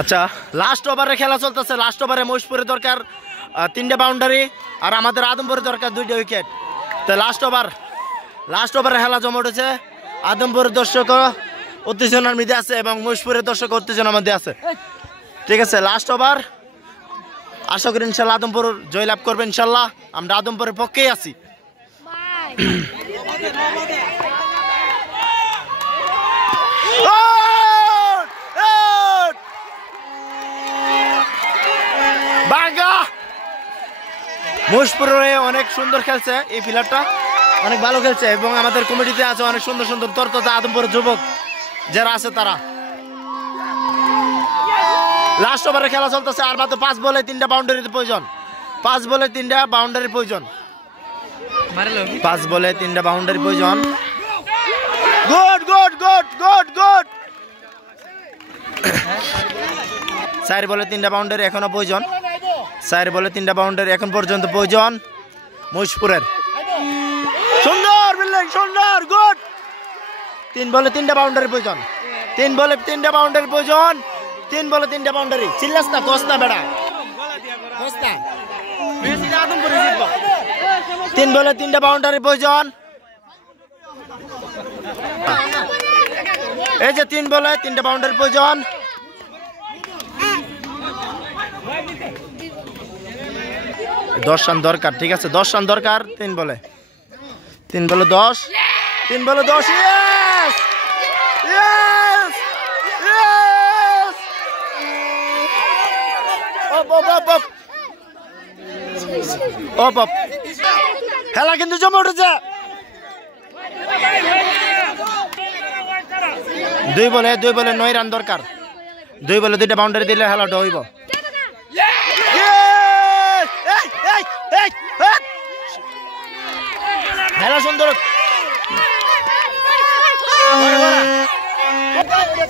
আচ্ছা লাস্ট ওভারে খেলা চলতেছে। লাস্ট ওভারে মহিষপুরের দরকার 3টে বাউন্ডারি আর আমাদের আদমপুরের দরকার 2টে উইকেট। তো লাস্ট ওভারে খেলা জমে উঠেছে। আদমপুরের দর্শক উত্তেজনার মধ্যে আছে এবং মহিষপুরের দর্শক উত্তেজনার মধ্যে আছে। ঠিক আছে, লাস্ট ওভার। আশা করি ইনশাল্লাহ আদমপুর জয়লাভ করবে। ইনশাল্লাহ আমরা আদমপুরের পক্ষেই আছি। মহিষপুরে অনেক সুন্দর খেলছে, এই প্লেয়ারটা অনেক ভালো খেলছে এবং আমাদের কমিটিতে আছে অনেক সুন্দর সুন্দর তরতাজা আদমপুরের যুবক যারা আছে তারা। লাস্ট ওভারে খেলা চলতেছে আর মাত্র 5 বলে 3টা বাউন্ডারির প্রয়োজন। 5 বলে 3টা বাউন্ডারির প্রয়োজন। 5 বলে 3টা বাউন্ডারির প্রয়োজন। Good good good good good. 4 বলে 3টা বাউন্ডারি এখনো প্রয়োজন। 4 বলে 3টা বাউন্ডারি এখন পর্যন্ত প্রয়োজন মহিষপুরের। সুন্দর বিল্ডিং, সুন্দর, গুড। 3 বলে 3টা বাউন্ডারি প্রয়োজন। 3 বলে 3টা বাউন্ডারি প্রয়োজন। 3 বলে 3টা বাউন্ডারি। চিল্লাস না, কস না বেড়া, কস না। 3 বলে 3টা বাউন্ডারি প্রয়োজন। এই যে 3 বলে 3টা বাউন্ডারি প্রয়োজন। দশ রান দরকার। ঠিক আছে, 10 রান দরকার। 3 বলে 10। 3 বলে 10। Yes yes yes. অপ অপ অপ অপ অপ অপ। খেলা কিন্তু জমে উঠেছে। 2 বলে 9 রান দরকার। 2 বলে 2টা বাউন্ডারি দিলে খেলাটা হইব। খেলা সুন্দর।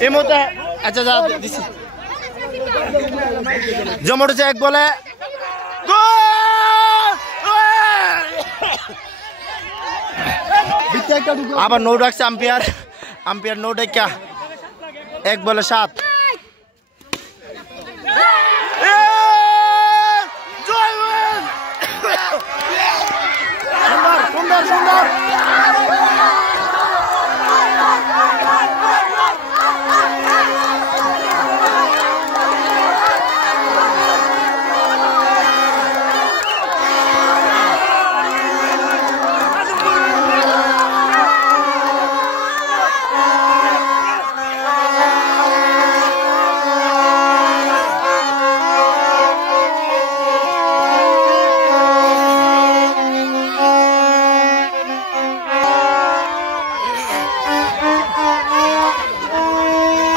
এই মুহূর্তে আচ্ছা যা দিছি জমে উঠেছে 1 বলে। আবার নো ডাকছে আম্পায়ার নো ডাকা। 1 বলে 7। সুন্দর সুন্দর।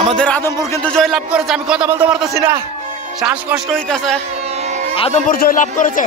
আমাদের আদমপুর কিন্তু জয় লাভ করেছে। আমি কথা বলতে পারতেছি না, শ্বাসকষ্ট হইতেছে। আদমপুর জয় লাভ করেছে।